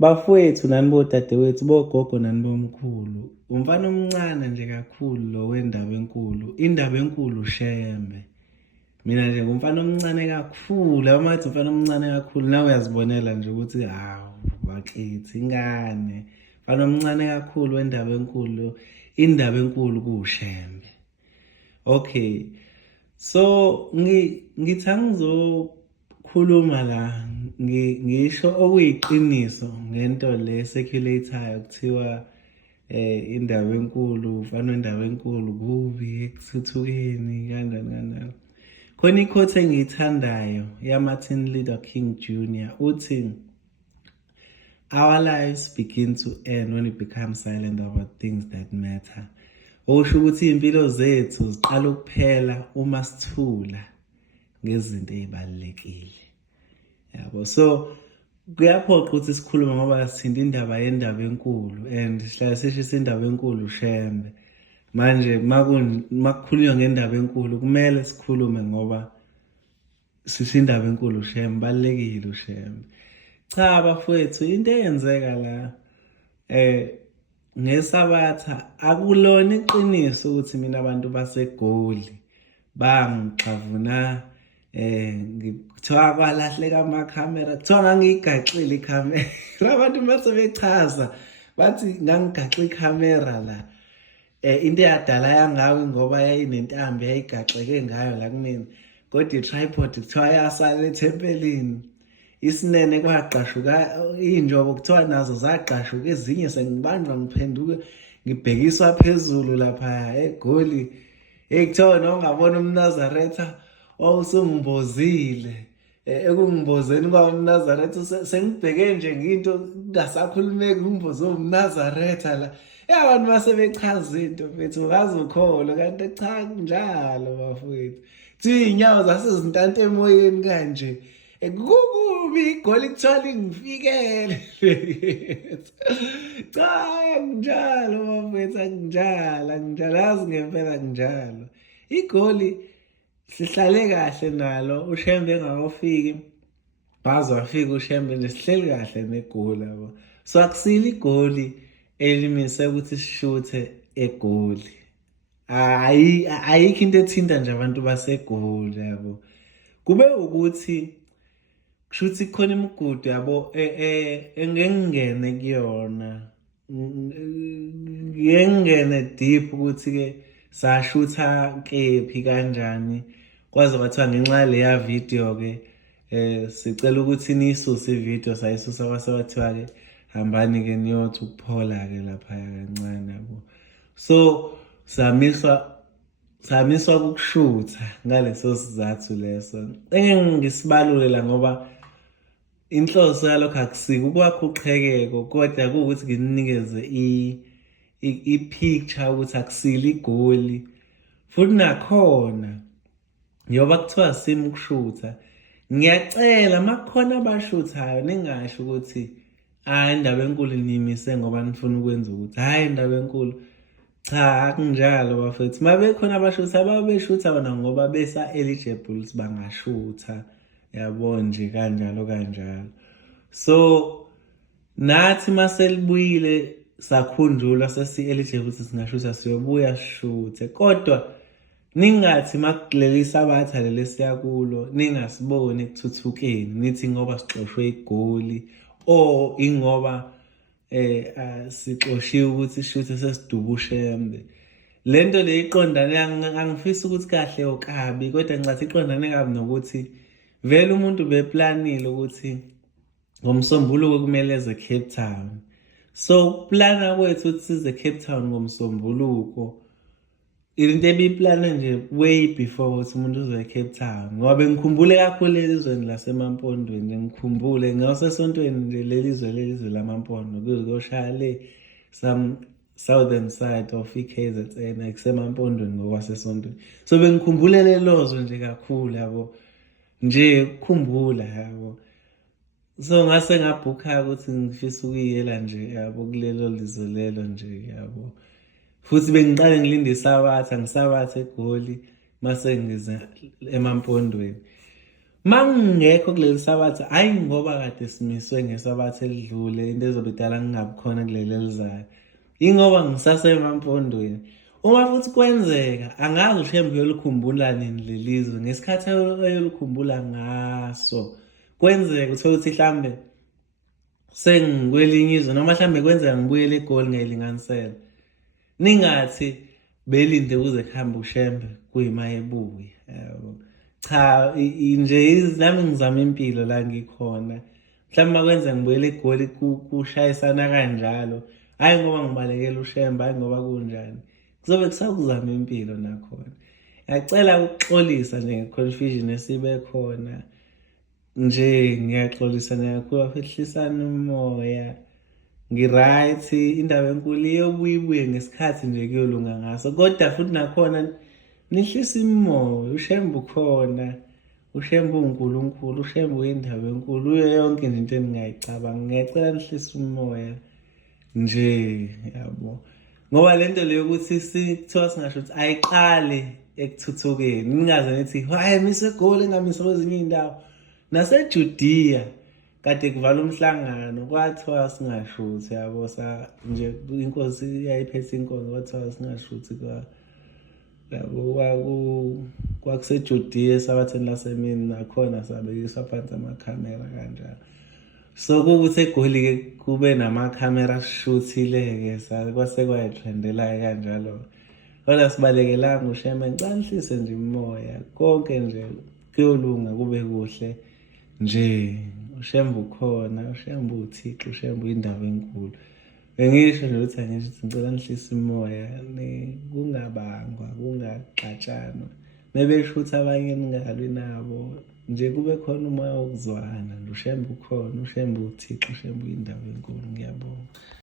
Bafowethu nani bodadewethu, bogogo nani bomkhulu. Umfana omncane nje kakhulu lo wendaba enkulu. Indaba enkulu Shembe. Mina nje ngumfana omncane kakhulu. Uma ngathi umfana omncane kakhulu, nawe uyazibonela nje ukuthi hawu, bakithi ingane. Umfana omncane kakhulu wendaba enkulu. Indaba enkulu kuShembe. Okay. So ngithi angizokhuluma la ngisho okuyiqiniso ngento le circulate-ayo kuthiwa indaba enkulu, ufana indaba enkulu kubi ekuthuthukeni kanjani kanjani. Khona i-quote engiyithandayo yaMartin Luther King Jr. uthi, our lives begin to end when we become silent about things that matter. Okusho ukuthi iy'mpilo zethu ziqala ukuphela uma sithula ngezinto ey'balulekile. Yabo, so kuyaphoqa ukuthi sikhulume ngoba sithinta indaba yendaba enkulu, and sihlala sishisa indaba enkulu Shembe. Manje makukhulunywa ngendaba enkulu kumele sikhulume ngoba sisho indaba enkulu Shembe, balulekile uShembe. Cha bafowethu, into eyenzeka la ngesabatha akulona iqiniso ukuthi mina abantu baseGoli bangixavuna kuthiwa kwalahleka amakhamera, kuthiwa ngangiyigaxile ikhamera. Abantu mase bechaza bathi ngangigaxe ikhamera la. Into eyadala yangawe ngoba yayinentambo yayigaxeke ngayo la kumina, kodwa i-tripod kuthiwa yasala ethempelini. Isinene kwaqashuka iy'njobo kuthiwa nazo zaqashuka, ezinye sengibanjwa ngiphenduke ngibhekiswa phezulu lapha eGoli. Kuthiwa nongabona umNazaretha wawusungimbozile. Ekungimbozeni kwawo umNazaretha sengibheke nje nginto kungasakhulumeki, ngimboze umNazaretha la. Abantu base bechaza into mfethu, ngazukholwa kanti cha kunjalo bafowethu. Kuthiwa iy'nyawo zasezintanta emoyeni kanje. Kukubi iGoli kuthiwa lingifikele. Cha akunjalo bafowethu, akunjalo, yazi ngempela akunjalo. iGoli sihlale kahle nalo uShembe engakafiki, waze wafika uShembe nje sihleli kahle neGoli yabo. So akusile iGoli elimise ukuthi sishuthe eGoli. Ayikho into ethinta nje abantu baseGoli yabo. Kube ukuthi kushuthi khona imigudu yabo engengene kuyona, ngengene deep ukuthi ke sashutha kephi kanjani, kwaze kwathiwa ngenxa yaleya video ke sicela ukuthi niyisuse ivideo, sayisusa kwase kwathiwa ke hambani ke niyothi ukuphola ke lapha kancane yabo. So samiswa ukushutha ngaleso sizathu leso. Ngisibalulela ngoba inhloso yalokho akusiko ukwakha uqhekeko, kodwa kuwukuthi nginikeze i-picture ukuthi akusile iGoli. Futhi nakhona njengoba kuthiwa sima ukushutha, ngiyacela makukhona abashuthayo ningasho ukuthi indaba enkulu niyimise ngoba nifuna ukwenza ukuthi indaba enkulu. Cha akunjalo bafethu, mabekhona abashutha babeshutha bona ngoba besa-eligible ukuthi bangashutha, yabo nje kanjalo. So nathi maselibuyile sakhunjulwa sesi-eligible ukuthi singashutha, siyobuya sishuthe, kodwa ningathi makuleli sabatha leli siyakulo ningasiboni ekuthuthukeni, nithi ngoba sixoshwe iGoli or ingoba sixoshiwe ukuthi sishuthe sesiduba uShembe. Lento le iqondane, angifisi ukuthi kahle or kabi, kodwa ngicathi iqondane kabi nokuthi vele umuntu beplanile ukuthi ngoMsombuluko kumele eze Cape Town. So plana kwethu ukuthi size Cape Town ngoMsombuluko, into ebiyiplane nje way before ukuthi umuntu uzoya Cape Town, ngoba ngikhumbule kakhulu elizweni lasemampondweni. Ngikhumbule ngasesontweni lelizwe lamampondo kuyoshaya le some southern side of iKZN kusemampondweni ngokwasesontweni. So bengikhumbule lelozwe nje kakhulu yabo, nje ukukhumbula yabo. So ngase ngabhukha ukuthi ngifisa ukuyela nje yabo kulelo lizwe lelo nje yabo. Futhi bengiqale ngilinde isabatha, ngisabathe eGoli mase ngize emampondweni. Mangingekho kuleli sabatha, hhayi ngoba kade simiswe ngesabatha elidlule into ezobe idala ngingabi khona kuleli elizayo. Yingoba ngisasemamfondweni. Uma futhi kwenzeka, angazi uHlembe uyolikhumbula nini leli zwe ngesikhathi ayolikhumbula ngaso. Kwenzeka uthole ukuthi mhlambe sengikwelinye izwe noma mhlambe kwenzeka ngibuyele eGoli ngeyilinganisela. Ningathi belinde kuze kuhambe uShembe kuyima ebuya. Yabo. Cha, nje nami ngizama impilo la ngikhona. Mhlawumbe makwenza ngibuyele eGoli kushayisana kanjalo. Hhayi ngoba ngibalekela uShembe, hhayi ngoba kunjani. Kuzobe kusakuzama impilo nakhona. Ngiyacela ukuxolisa nje nge-confusion esibe khona. Nje ngiyaxolisa kakhulu afehlisana umoya. Ngi-right, indaba enkulu iyobuye ibuye ngesikhathi nje kuyolunga ngaso. Kodwa futhi nakhona nihlise imimoya, uShembe ukhona, uShembe uNkulunkulu, uShembe uyindaba enkulu, uyo yonke nje into eningayicabanga. Ngiyacela nihlise umoya nje, yabo. Ngoba lento leyo ukuthi kuthiwa singasho ukuthi ayiqali ekuthuthukeni. Ningaze nithi, hhayi mise eGoli engamise kwezinye iy'ndawo. NaseJudiya kade kuvala umhlangano kwathiwa singashuthi yabo nje inkosi yayiphethe inkonzo kwathiwa singashuthi yabo kwakuseJudiya esabatheni lasemini nakhona sabekiswa phansi amakhamera kanjalo. So kuwukuthi eGoli-ke kube namakhamera asishuthile-ke kwase kwayithrendela-ke kanjalo. Kodwa sibalekelanga uShembe, ngicela nihlise nje umoya konke nje kuyolunga kube kuhle nje. uShembe ukhona, uShembe uThixo, uShembe uyindaba enkulu. Bengisho nje ukuthi angisho ukuthi ngicela nihlise umoya, kungabangwa, kungaxatshanwa. Mebesho ukuthi abanye ningalwi nabo, nje kube khona umoya wokuzwana. uShembe ukhona, uShembe uThixo, uShembe uyindaba enkulu.